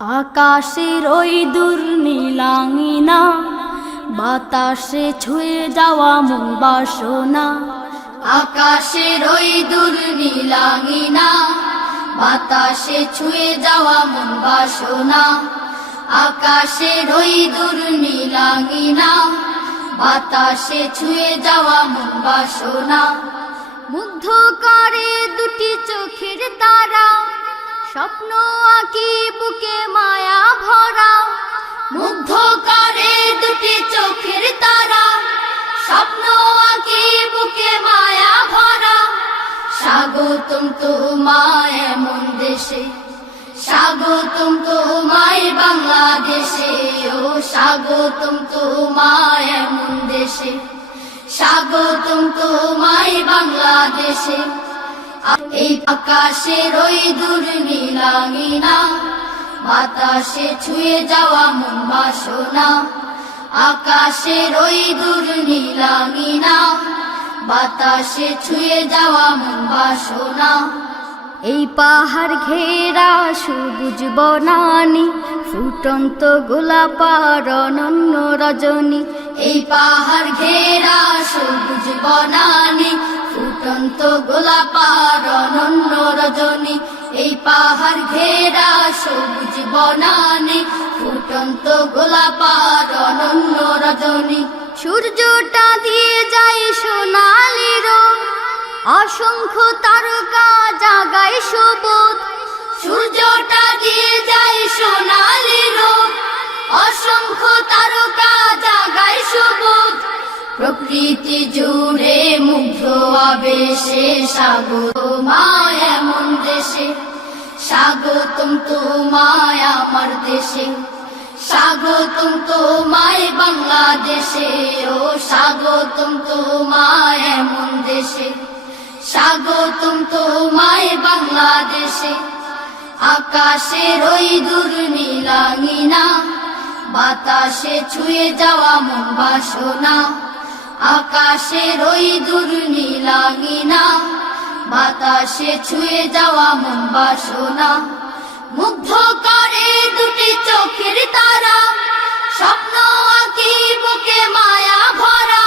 আকাশের ওই দূর নীলাঙ্গিনা, বাতাসে ছুঁয়ে যাওয়া মন বাসনা। আকাশের ওই দূর নীলাঙ্গিনা, বাতাসে ছুঁয়ে যাওয়া মন বাসনা। আকাশের ওই দূর নীলাঙ্গিনা, বাতাসে ছুঁয়ে যাওয়া মন বাসনা। মুগ্ধ করে দুটি চোখের তারা, স্বপ্ন আঁকি বুকে মায়া ভরা। মুগ্ধ করে দুটি চোখের তারা, স্বপ্ন আঁকি বুকে মায়া ভরা। স্বাগতম তোমায় এমন দেশে, স্বাগতম তোমায় বাংলাদেশে। ও স্বাগতম তোমায় এমন দেশে, স্বাগতম তোমায় বাংলাদেশে। এই আকাশের ওই দূর নীলাঙ্গিনা, বাতাসে ছুঁয়ে যাওয়া মন বাসনা। আকাশের ওই দূর নীলাঙ্গিনা, বাতাসে ছুঁয়ে যাওয়া মন বাসনা। এই পাহাড় ঘেরা সবুজ বনানি, ফুটন্ত গোলাপার অনন্য রজনী। এই পাহাড় ঘেরা সবুজ বনানি, ফুটন্ত গোলাপার অনন্য রজনী। এই পাহাড় ঘেরা সবুজ বনানি, ফুটন্ত গোলাপার অনন্য রজনী। সূর্যটা দিয়ে যায় সোনালি রং, অসংখ্য তারকা জাগায় সবুজ। সূর্যটা দিয়ে যায় সোনালি রং, অসংখ্য তারকা জাগায় সবুজ। প্রকৃতি জুড়ে মুগ্ধ আবেশে, স্বাগতমায় এমন দেশে। স্বাগতম তোমায় আমার দেশে, স্বাগতম তোমায় বাংলাদেশে। ও স্বাগতম তোমায় এমন দেশে, স্বাগতম তোমায় বাংলাদেশে। আকাশের ওই দূর নীলাঙ্গিনা, বাতাসে ছুঁয়ে যাওয়া মন বাসনা। আকাশের ওই দূর নীলাঙ্গিনা, বাতাসে ছুঁয়ে যাওয়া মন বাসনা। মুগ্ধ করে দুটি চোখের তারা, স্বপ্ন আঁকি বুকে মায়া ভরা।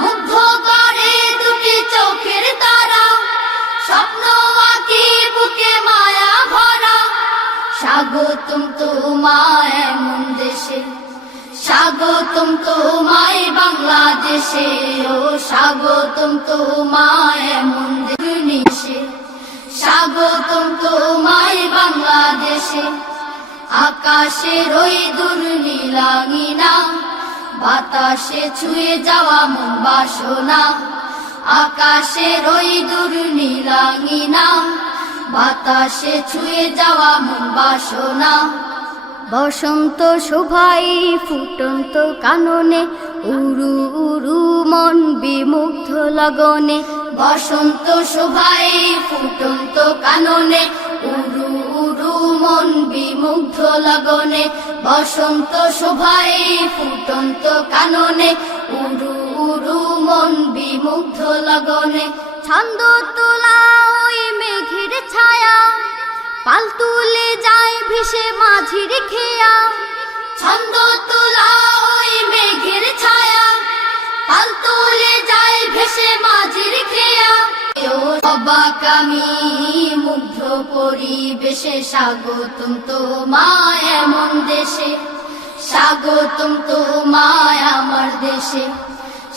মুগ্ধ করে দুটি চোখের তারা, স্বপ্ন আঁকি বুকে মায়া ভরা। স্বাগতম তোমায় এমন দেশে, স্বাগতম তোমায় বাংলাদেশে। ও স্বাগতম তোমায় এমন দেশে, স্বাগতম তোমায় বাংলাদেশে। আকাশের ওই দূর নীলাঙ্গিনা, বাতাসে ছুঁয়ে যাওয়া মন বাসনা। আকাশের ওই দূর নীলাঙ্গিনা, বাতাসে ছুঁয়ে যাওয়া মন বাসনা। বসন্ত শোভাই ফুটন্ত কাননে, উরু উরু মন বিমুগ্ধ লগনে। বসন্ত শোভায় ফুটন্ত কাননে, উরু উরু মন বিমুগ্ধ লগনে। বসন্ত শোভায় ফুটন্ত কাননে, উরু উরু মন বিমুগ্ধ লগনে। ছন্দ তোলা ওই মেঘের ছায়া, পাল তুলে যায় ভেসে মাঝির খেয়া। ছন্দ তোলা ওই মেঘের ছায়া, পাল তুলে যায় ভেসে মাঝির খেয়া। ও অবাক আমি মুগ্ধ পরিবেশে, স্বাগতম তোমায় এমন দেশে। স্বাগতম তোমায় আমার দেশে,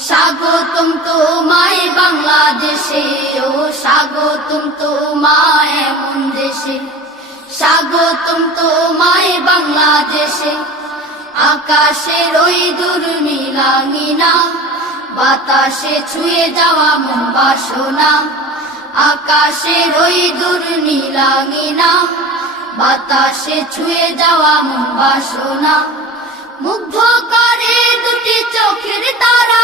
স্বাগতম তোমায় বাংলাদেশে। ও স্বাগতম তোমায় এমন দেশে, স্বাগতম তোমায় বাংলাদেশে। আকাশের ওই দূর নীলাঙ্গিনা, বাতাসে ছুঁয়ে যাওয়া মন বাসনা। আকাশের ওই দূর নীলাঙ্গিনা, বাতাসে ছুঁয়ে যাওয়া মন বাসনা। মুগ্ধ করে দুটি চোখের তারা,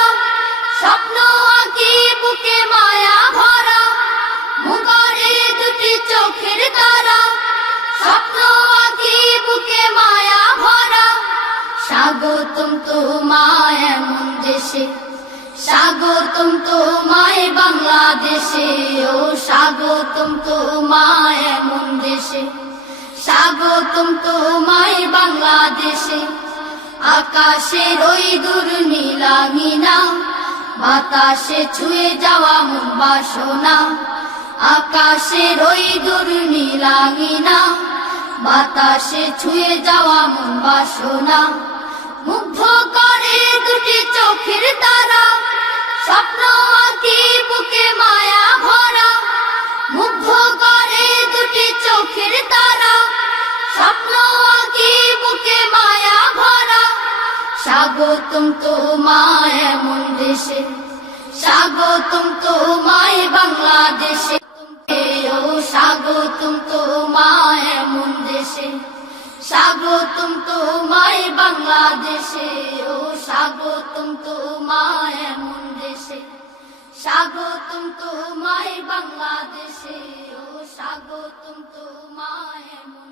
স্বপ্ন আঁকি বুকে মায়া ভরা। মুগ্ধ করে দুটি চোখের তারা, স্বপ্ন আঁকি বুকে মায়া ভরা। স্বাগতম তোমায় এমন দেশে, স্বাগতম তোমায় বাংলাদেশে। ও স্বাগতম তোমায় এমন দেশে, স্বাগতম তোমায় বাংলাদেশে। আকাশের ওই দূর নীলাঙ্গিনা, বাতাসে ছুঁয়ে যাওয়া মন বাসনা। আকাশের ওই দূর নীলাঙ্গিনা, বাতাসে ছুঁয়ে যাওয়া মন বাসনা। মুগ্ধ করে দুটি চোখের তারা, স্বপ্ন আঁকি বুকে মায়া ভরা। মুগ্ধ করে দুটি চোখের তারা, স্বপ্ন আঁকি বুকে মায়া ভরা। স্বাগতম তোমায় এমন দেশে, স্বাগতম তোমায় বাংলাদেশে। ও স্বাগতম তোমায় এমন দেশে, স্বাগতম তোমায় বাংলাদেশে। ও স্বাগতম তোমায় এমন দেশে, স্বাগতম তোমায় বাংলাদেশে। ও স্বাগতম তোমায় এমন